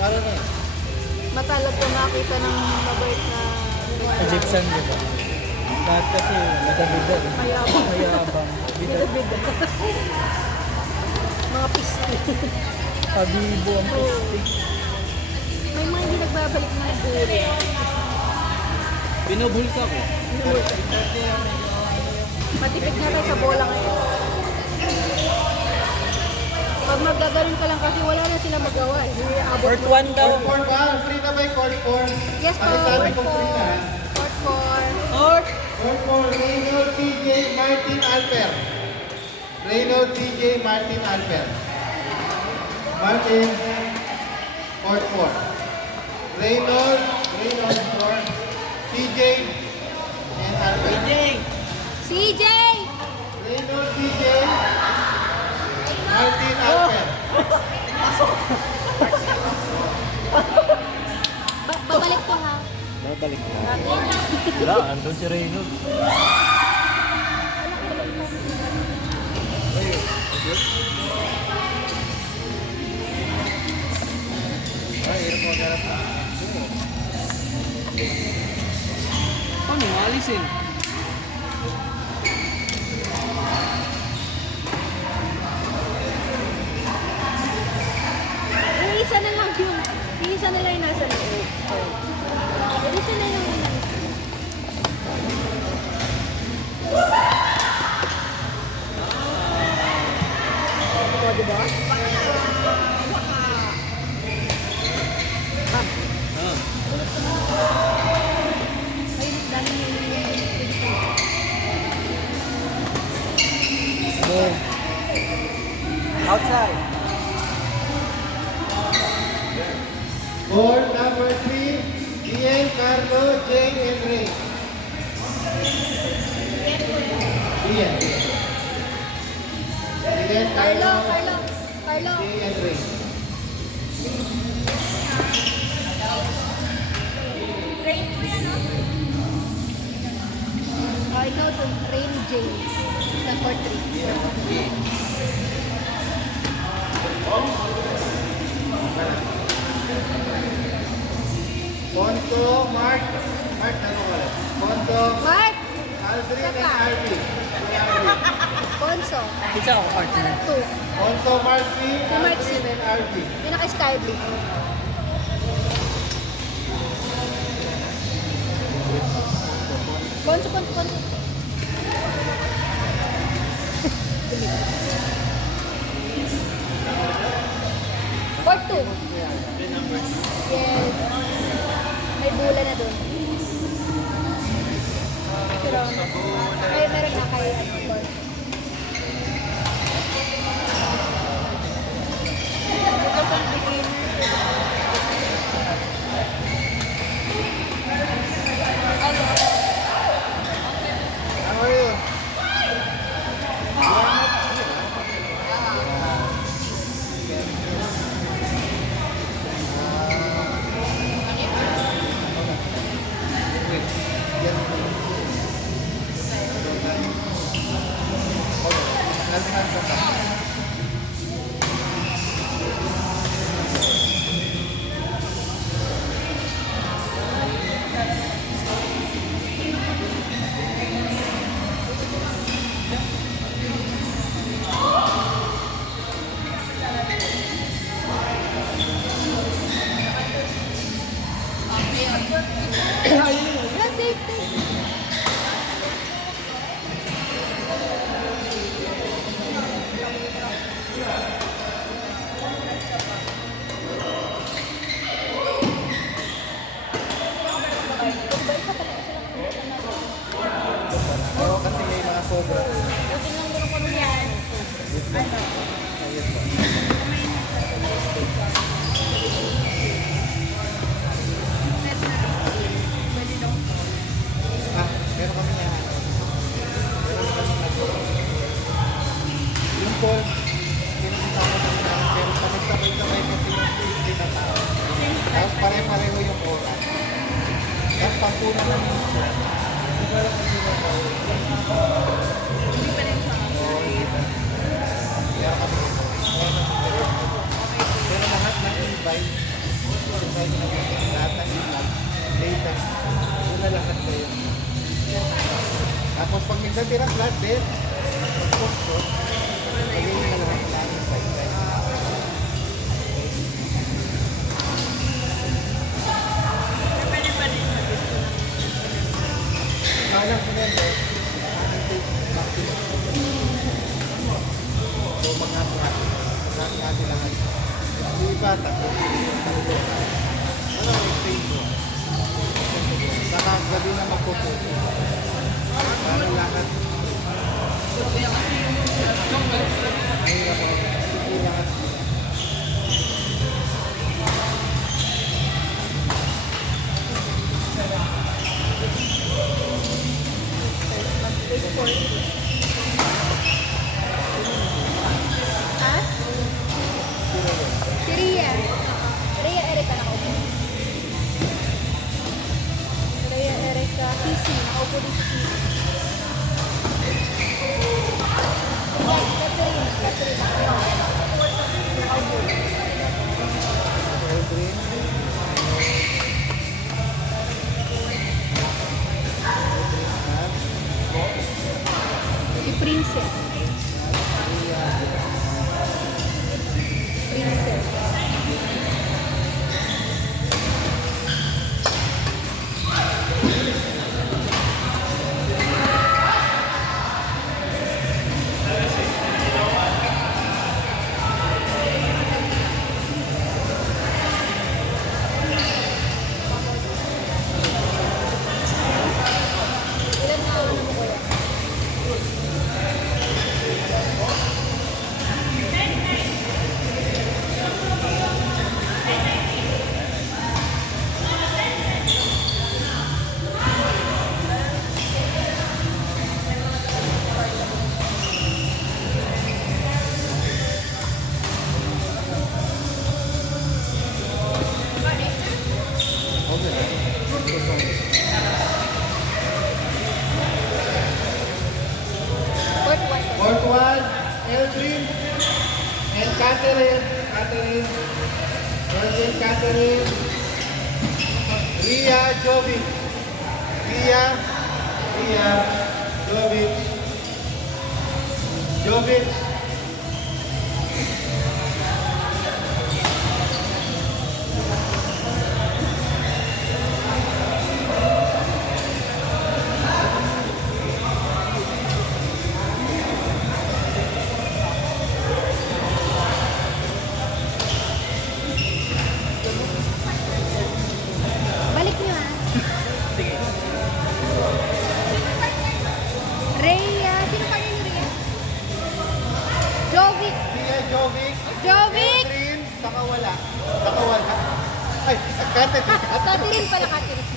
Ano na? Matalab ko makita ng mabait na Egyptian, di ba? Lahat kasi madabidad. mayabang. Mayabang. Bidad. Bida-bida. Mga pisti. Pabibo ang pistik. May mga hindi nagbabalik ng buri. Binubulsa ko. Matipid na tayo sa bola ngayon. Pag magagaling ka lang kasi wala na sila magawa. Hindi abot Court mo. 1 daw. Court 4 ba? Free na ba yung court 4? Yes po. Sabi ko Court free na. 4. Court 4. Court! Court 4, Reynolds CJ Martin Alper. Reynolds CJ Martin Alper. Martin, court 4. Reynolds 4. CJ and Alper. CJ! Reynolds CJ Martin Alper. Babalik ko ha. Babalik na. Natin. Wala, andun si Reynolds. Paano alisin? Yung isa na lang yung isa na lang yung nasa loob. Yung isa na lang yung nasa loob. Diba? Ah. Ay, dami na Boom. Outside. Court number 3, Ian, Carlo, Jane, and Ray. Ian. Ian, Carlo, Carlo, Carlo, Carlo. Jane, and Ray. Rain mo yan, no? Oh, ikaw to. Rain James. Sa court 3. Ponto, Mark, ano ka lang? Ponto, Mark! Aldrin, and Saka. Arby. Ponso. Isa ako partner. 2. Ponto, Marcy, Si Mark Aldrin, Steven. and Arby. Yung naka-sky blue. Ponso, Ponso, Ponso. Court 2. Yes. May bula na dun. Si Ron. Ay, meron na kay court. Ito pang beginner. Ano yun? Lahat din. Posto. Lagay nyo na lang ang langit sa isa. Kalang sinendo. So, mag-atrat. Natin lahat. Yung iba, tatlo. Ano ang stage mo? Saka gabi na magpuputo. Para lahat. Mahirap ako. Hindi lahat. Ha? Si Rhea. Rhea Erica nakaupo. Rhea Erica Kisi. Nakaupo din si Kisi. Catherine. Nakaupo. Eldrin. Si Princess. Princess. Ilan na ano mo kuya? Fourth one. Fourth one, Eldrin and Catherine. Eldrin, Catherine. Ria, Jovic. Jovic. Balik niyo ah. Sige. Rhea. Sino pa rin ni Rhea? Jovic. Ria, Jovic. Jovic! Eldrin, saka wala. Ay, Catherine. Catherine pala, Catherine.